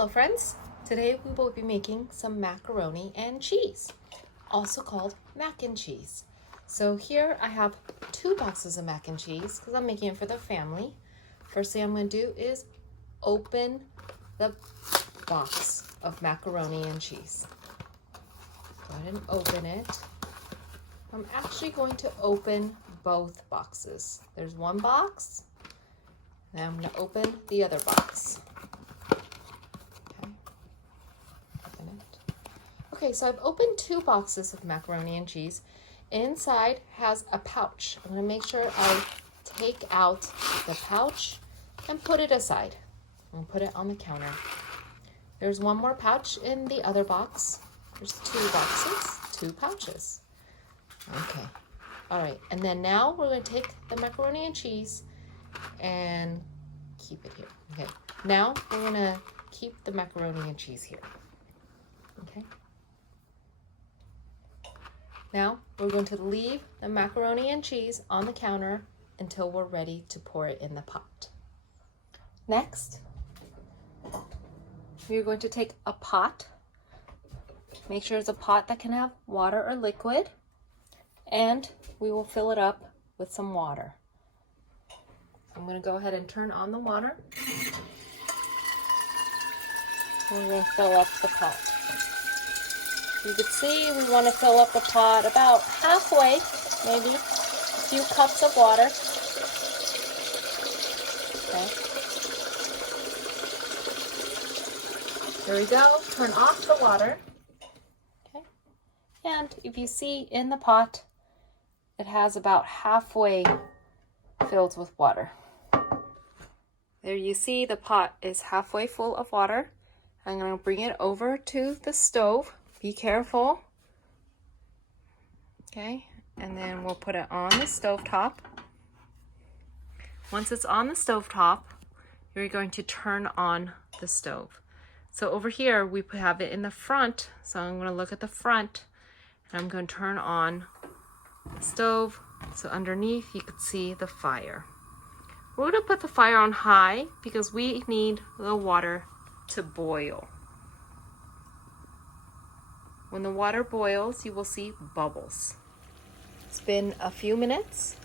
Hello friends, today we will be making some macaroni and cheese, also called mac and cheese. So here I have 2 boxes of mac and cheese because I'm making it for the family. First thing I'm going to do is open the box of macaroni and cheese. Go ahead and open it. I'm actually going to open both boxes. There's one box, and I'm going to open the other box. Okay, so I've opened 2 boxes of macaroni and cheese. Inside has a pouch. I'm going to make sure I take out the pouch and put it aside. I'm going to put it on the counter. There's one more pouch in the other box. There's 2 boxes, 2 pouches. Okay, all right. And then now we're going to take the macaroni and cheese and keep it here. Okay, now we're going to keep the macaroni and cheese here. Okay. Now we're going to leave the macaroni and cheese on the counter until we're ready to pour it in the pot. Next, we're going to take a pot. Make sure it's a pot that can have water or liquid, and we will fill it up with some water. I'm going to go ahead and turn on the water. We're going to fill up the pot. You can see we want to fill up the pot about halfway, maybe a few cups of water. Okay. There we go. Turn off the water. Okay. And if you see in the pot, it has about halfway filled with water. There you see the pot is halfway full of water. I'm going to bring it over to the stove. Be careful. Okay, and then we'll put it on the stovetop. Once it's on the stovetop, you're going to turn on the stove. So over here, we have it in the front. So I'm going to look at the front, and I'm going to turn on the stove. So underneath, you can see the fire. We're going to put the fire on high because we need the water to boil. When the water boils, you will see bubbles. It's been a few minutes,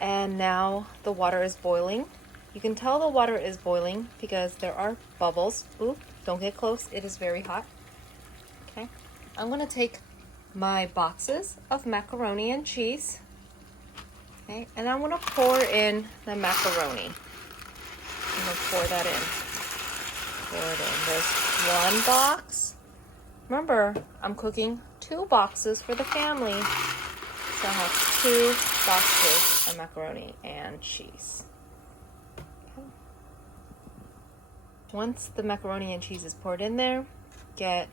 and now the water is boiling. You can tell the water is boiling because there are bubbles. Ooh, don't get close, it is very hot. Okay, I'm gonna take my boxes of macaroni and cheese. Okay, and I'm gonna pour in the macaroni. I'm gonna pour that in. Pour it in. There's one box. Remember, I'm cooking 2 boxes for the family, so I have 2 boxes of macaroni and cheese. Okay. Once the macaroni and cheese is poured in there, get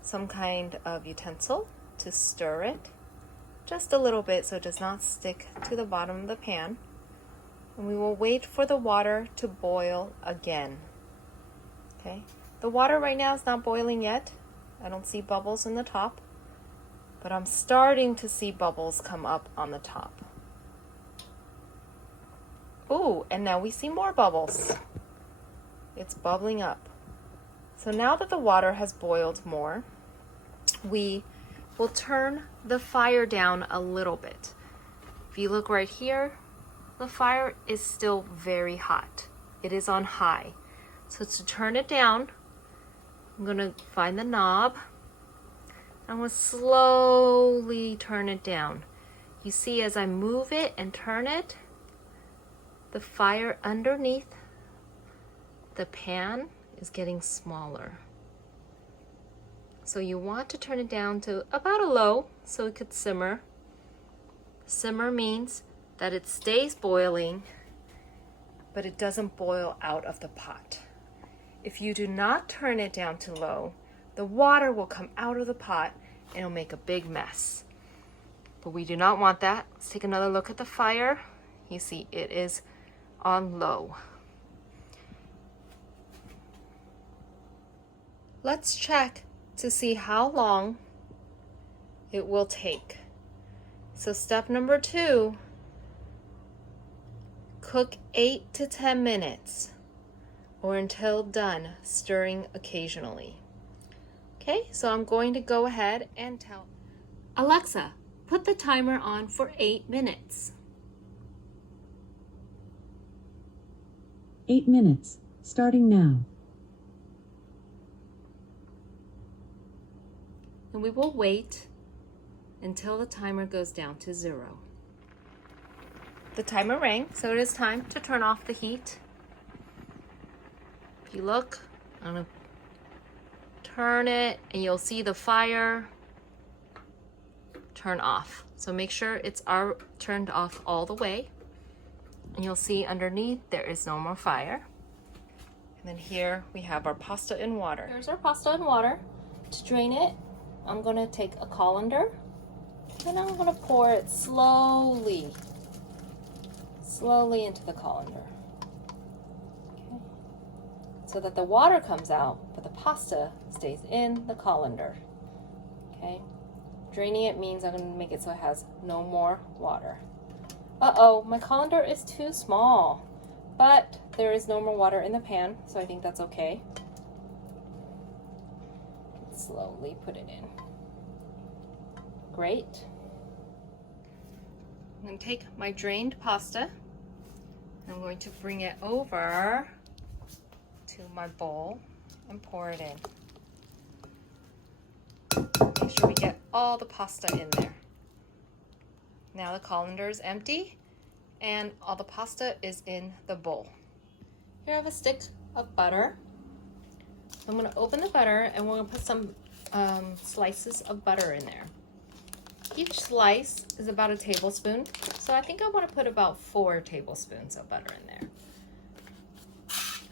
some kind of utensil to stir it just a little bit so it does not stick to the bottom of the pan. And we will wait for the water to boil again. Okay, the water right now is not boiling yet. I don't see bubbles in the top, but I'm starting to see bubbles come up on the top. Ooh, and now we see more bubbles. It's bubbling up. So now that the water has boiled more, we will turn the fire down a little bit. If you look right here, the fire is still very hot. It is on high. So to turn it down, I'm going to find the knob. I'm going to slowly turn it down. You see as I move it and turn it, the fire underneath the pan is getting smaller. So you want to turn it down to about a low so it could simmer. Simmer means that it stays boiling, but it doesn't boil out of the pot. If you do not turn it down to low, the water will come out of the pot and it'll make a big mess. But we do not want that. Let's take another look at the fire. You see it is on low. Let's check to see how long it will take. So step number 2, cook 8 to 10 minutes. or until done, stirring occasionally. Okay, so I'm going to go ahead and tell Alexa, put the timer on for 8 minutes. 8 minutes, starting now. And we will wait until the timer goes down to 0. The timer rang, so it is time to turn off the heat. If you look, I'm going to turn it and you'll see the fire turn off. So make sure it's turned off all the way. And you'll see underneath there is no more fire. And then here we have our pasta in water. Here's our pasta in water. To drain it, I'm going to take a colander and I'm going to pour it slowly into the colander. Okay. So that the water comes out, but the pasta stays in the colander. Okay. Draining it means I'm going to make it so it has no more water. Uh-oh, my colander is too small, but there is no more water in the pan, so I think that's okay. Slowly put it in. Great. I'm going to take my drained pasta. I'm going to bring it over to my bowl and pour it in. Make sure we get all the pasta in there. Now the colander is empty and all the pasta is in the bowl. Here I have a stick of butter. I'm going to open the butter and we're going to put some slices of butter in there. Each slice is about a tablespoon, so I think I want to put about 4 tablespoons of butter in there.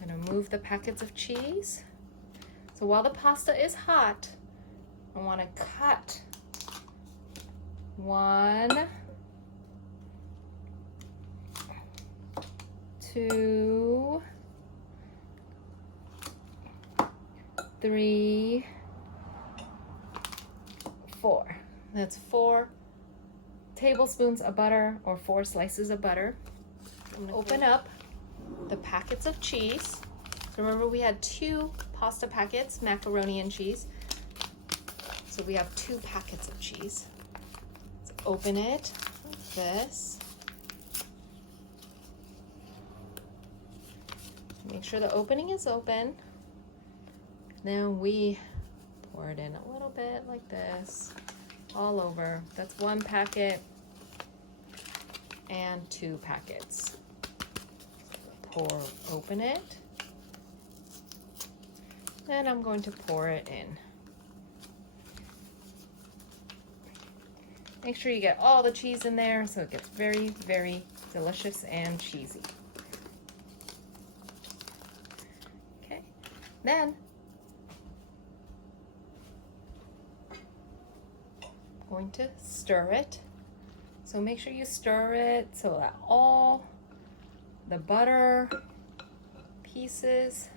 I'm going to move the packets of cheese. So while the pasta is hot, I want to cut 1, 2, 3, 4. That's 4 tablespoons of butter or 4 slices of butter. I'm gonna open up the packets of cheese. So remember we had 2 pasta packets, macaroni and cheese. So we have 2 packets of cheese. Let's open it like this. Make sure the opening is open. Then we pour it in a little bit like this. All over. That's 1 packet and 2 packets. Open it. And I'm going to pour it in. Make sure you get all the cheese in there so it gets very, very delicious and cheesy. Okay, then going to stir it. So make sure you stir it so that all the butter pieces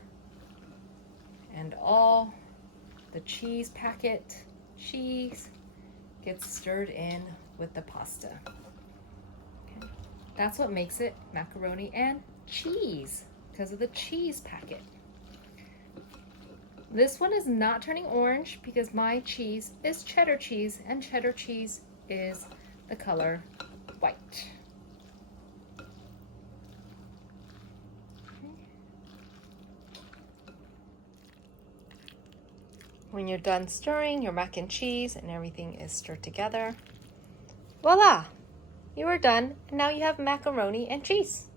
and all the cheese packet cheese gets stirred in with the pasta. Okay. That's what makes it macaroni and cheese, because of the cheese packet. This one is not turning orange because my cheese is cheddar cheese, and cheddar cheese is the color white. Okay. When you're done stirring your mac and cheese and everything is stirred together, voila! You are done, and now you have macaroni and cheese.